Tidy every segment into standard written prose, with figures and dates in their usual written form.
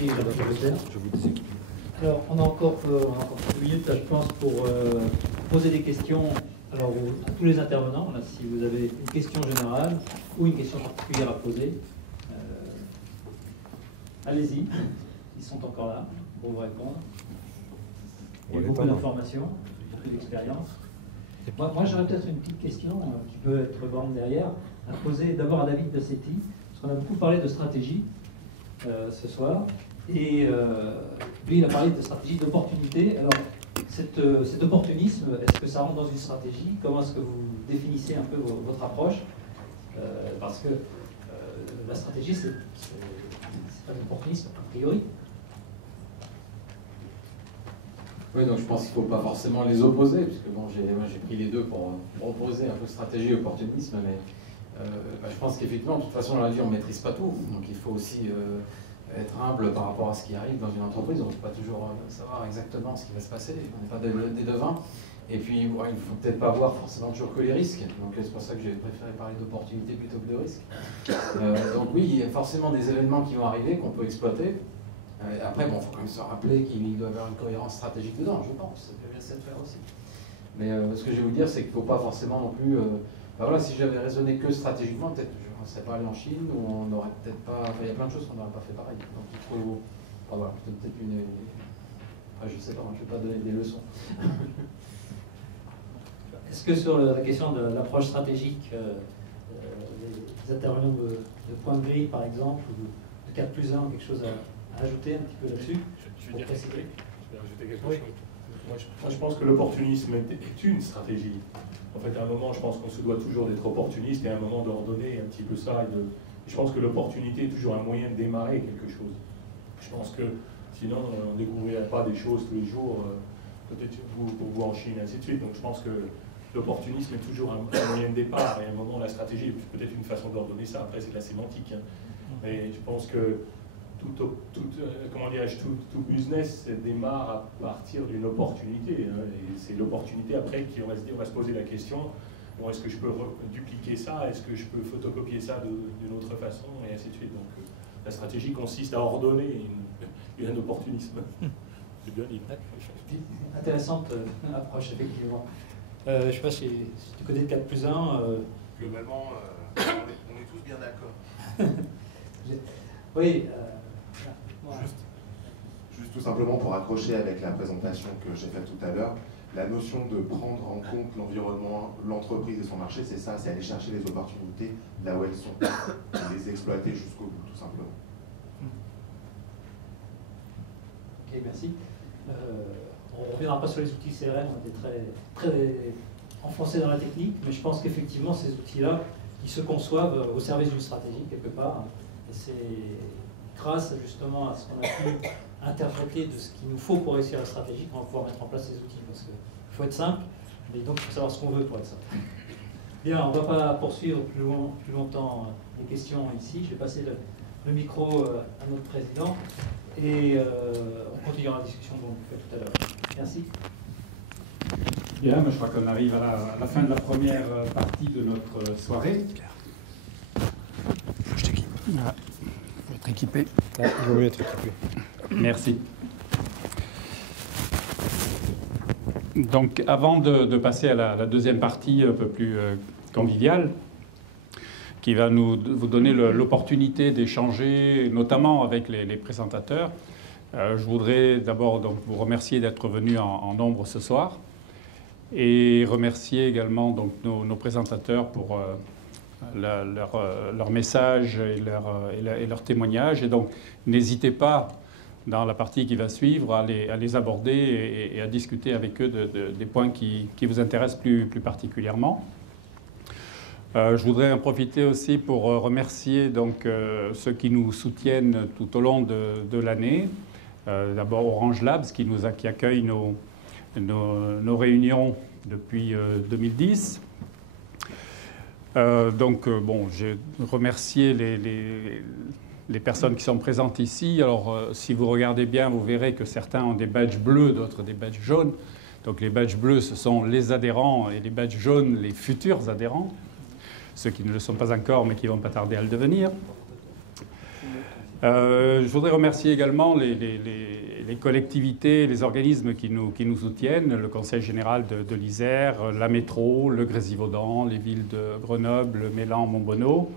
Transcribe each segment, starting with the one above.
Merci, Jean-Baptiste. Je vous disais. Alors, on a encore quelques minutes, là, je pense, pour poser des questions alors, à tous les intervenants. Là, si vous avez une question générale ou une question particulière à poser, allez-y. Ils sont encore là pour vous répondre. Il y a beaucoup d'informations, beaucoup d'expérience. Moi j'aurais peut-être une petite question qui peut être grande derrière, à poser d'abord à David Bassetti, parce qu'on a beaucoup parlé de stratégie ce soir. Et lui, il a parlé de stratégie d'opportunité. Alors, cet opportunisme, est-ce que ça rentre dans une stratégie? Comment est-ce que vous définissez un peu votre approche? Parce que la stratégie, c'est pas l'opportunisme, a priori. Oui, donc je pense qu'il ne faut pas forcément les opposer, puisque bon, j'ai pris les deux pour opposer un peu stratégie et opportunisme, mais je pense qu'effectivement, de toute façon, dans la vie, on ne maîtrise pas tout. Donc il faut aussi être humble par rapport à ce qui arrive dans une entreprise. On ne peut pas toujours savoir exactement ce qui va se passer, on n'est pas des devins. Et puis, ouais, il ne faut peut-être pas voir forcément toujours que les risques. Donc c'est pour ça que j'ai préféré parler d'opportunités plutôt que de risques. Donc oui, il y a forcément des événements qui vont arriver, qu'on peut exploiter. Après, bon, il faut quand même se rappeler qu'il doit y avoir une cohérence stratégique dedans, je pense. Ça peut bien se faire aussi. Mais ce que je vais vous dire, c'est qu'il ne faut pas forcément non plus... voilà, si j'avais raisonné que stratégiquement, peut-être que je ne serais pas allé en Chine, ou on n'aurait peut-être pas... Enfin, il y a plein de choses qu'on n'aurait pas fait pareil. Donc il faut... Enfin, voilà, peut-être une... Enfin, je ne sais pas, je ne vais pas donner des leçons. Est-ce que sur la question de l'approche stratégique, les intervenants de Point Gris, par exemple, ou de 4+1, quelque chose à ajouter un petit peu là-dessus? Je vais rajouter quelque chose. Oui. Moi, je pense que l'opportunisme est une stratégie. En fait, à un moment, je pense qu'on se doit toujours d'être opportuniste et à un moment d'ordonner un petit peu ça. Je pense que l'opportunité est toujours un moyen de démarrer quelque chose. Je pense que sinon, on ne découvrirait pas des choses tous les jours, peut-être pour vous en Chine, et ainsi de suite. Donc je pense que l'opportunisme est toujours un moyen de départ et à un moment, la stratégie est peut-être une façon d'ordonner ça. Après, c'est de la sémantique. Hein. Mais je pense que tout business démarre à partir d'une opportunité. Hein, et c'est l'opportunité après qu'on va se dire, on va se poser la question, bon, est-ce que je peux dupliquer ça? Est-ce que je peux photocopier ça d'une autre façon? Et ainsi de suite. Donc la stratégie consiste à ordonner un opportunisme. C'est bien dit. Intéressante approche, effectivement. Je ne sais pas si tu connais le 4+1. Globalement, on est tous bien d'accord. Oui. Juste tout simplement pour accrocher avec la présentation que j'ai faite tout à l'heure, la notion de prendre en compte l'environnement, l'entreprise et son marché, c'est ça, c'est aller chercher les opportunités là où elles sont, et les exploiter jusqu'au bout, tout simplement. Ok, merci. On ne reviendra pas sur les outils CRM, on était très enfoncés dans la technique, mais je pense qu'effectivement, ces outils-là, ils se conçoivent au service d'une stratégie, quelque part. Et c'est grâce justement à ce qu'on a pu interpréter de ce qu'il nous faut pour réussir la stratégie qu'on va pouvoir mettre en place ces outils. Parce qu'il faut être simple, mais donc il faut savoir ce qu'on veut pour être simple. Bien, on ne va pas poursuivre plus longtemps les questions ici. Je vais passer le micro à notre président et on continuera la discussion dont on fait tout à l'heure. Merci. Bien, je crois qu'on arrive à la fin de la première partie de notre soirée. Je t'équipe. Voilà. Je vais être équipé. Je vais être équipé. Merci. Donc, avant de passer à la deuxième partie un peu plus conviviale, qui va vous donner l'opportunité d'échanger, notamment avec les présentateurs, je voudrais d'abord vous remercier d'être venus en nombre ce soir et remercier également donc, nos présentateurs pour leur message et leur témoignage. Et donc, n'hésitez pas, dans la partie qui va suivre, à les aborder et à discuter avec eux des points qui vous intéressent plus particulièrement. Je voudrais en profiter aussi pour remercier donc, ceux qui nous soutiennent tout au long de l'année. D'abord Orange Labs qui accueille nos réunions depuis 2010. Bon, j'ai remercié les personnes qui sont présentes ici. Alors, si vous regardez bien, vous verrez que certains ont des badges bleus, d'autres des badges jaunes. Donc, les badges bleus, ce sont les adhérents et les badges jaunes, les futurs adhérents. Ceux qui ne le sont pas encore, mais qui vont pas tarder à le devenir. Je voudrais remercier également les collectivités, les organismes qui nous soutiennent, le Conseil général de l'Isère, la métro, le Grésivaudan, les villes de Grenoble, Mélan, Montbonneau,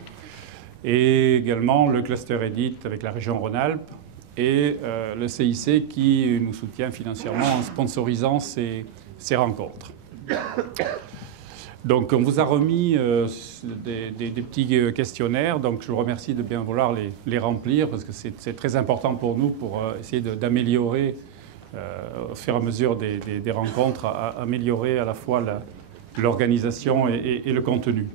et également le cluster Edit avec la région Rhône-Alpes et le CIC qui nous soutient financièrement en sponsorisant ces rencontres. Donc on vous a remis des petits questionnaires, donc je vous remercie de bien vouloir les remplir parce que c'est très important pour nous pour essayer d'améliorer au fur et à mesure des rencontres, à améliorer à la fois l'organisation et le contenu.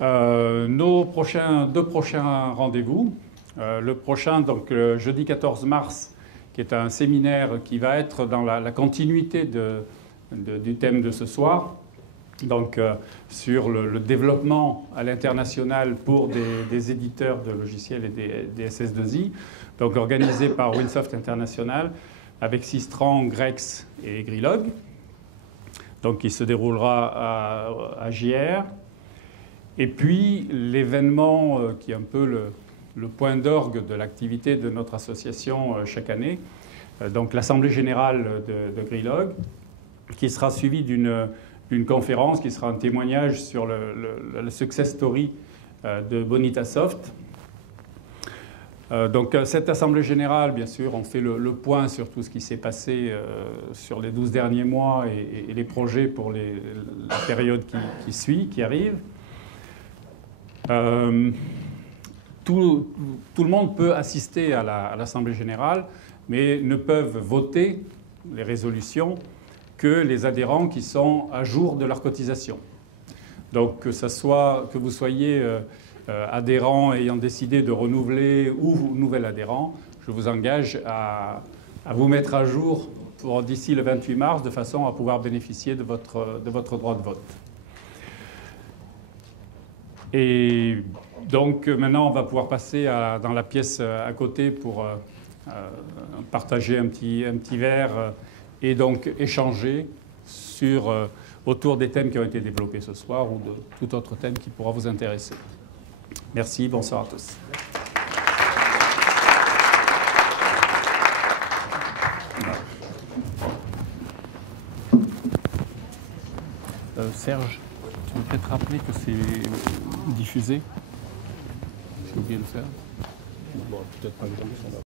Nos deux prochains rendez-vous. Le prochain, donc le jeudi 14 mars, qui est un séminaire qui va être dans la continuité du thème de ce soir, donc sur le développement à l'international pour des éditeurs de logiciels et des SS2I, donc organisé par Winsoft International avec Sistran, Grex et Grilog, donc qui se déroulera à JR. Et puis l'événement qui est un peu le point d'orgue de l'activité de notre association chaque année, donc l'Assemblée générale de Grilog, qui sera suivie d'une conférence qui sera un témoignage sur le success story de Bonitasoft. Donc cette Assemblée générale, bien sûr, on fait le point sur tout ce qui s'est passé sur les 12 derniers mois et les projets pour la période qui arrive. Tout le monde peut assister à l'Assemblée générale, mais ne peuvent voter les résolutions que les adhérents qui sont à jour de leur cotisation. Donc que vous soyez adhérent ayant décidé de renouveler ou nouvel adhérent, je vous engage à vous mettre à jour d'ici le 28 mars de façon à pouvoir bénéficier de votre droit de vote. Et donc maintenant, on va pouvoir passer dans la pièce à côté pour partager un petit verre et donc échanger autour des thèmes qui ont été développés ce soir ou de tout autre thème qui pourra vous intéresser. Merci, bonsoir à tous. Serge, tu veux peut-être rappeler que c'est diffusé? J'ai oublié de le faire. Bon, peut-être pas le temps.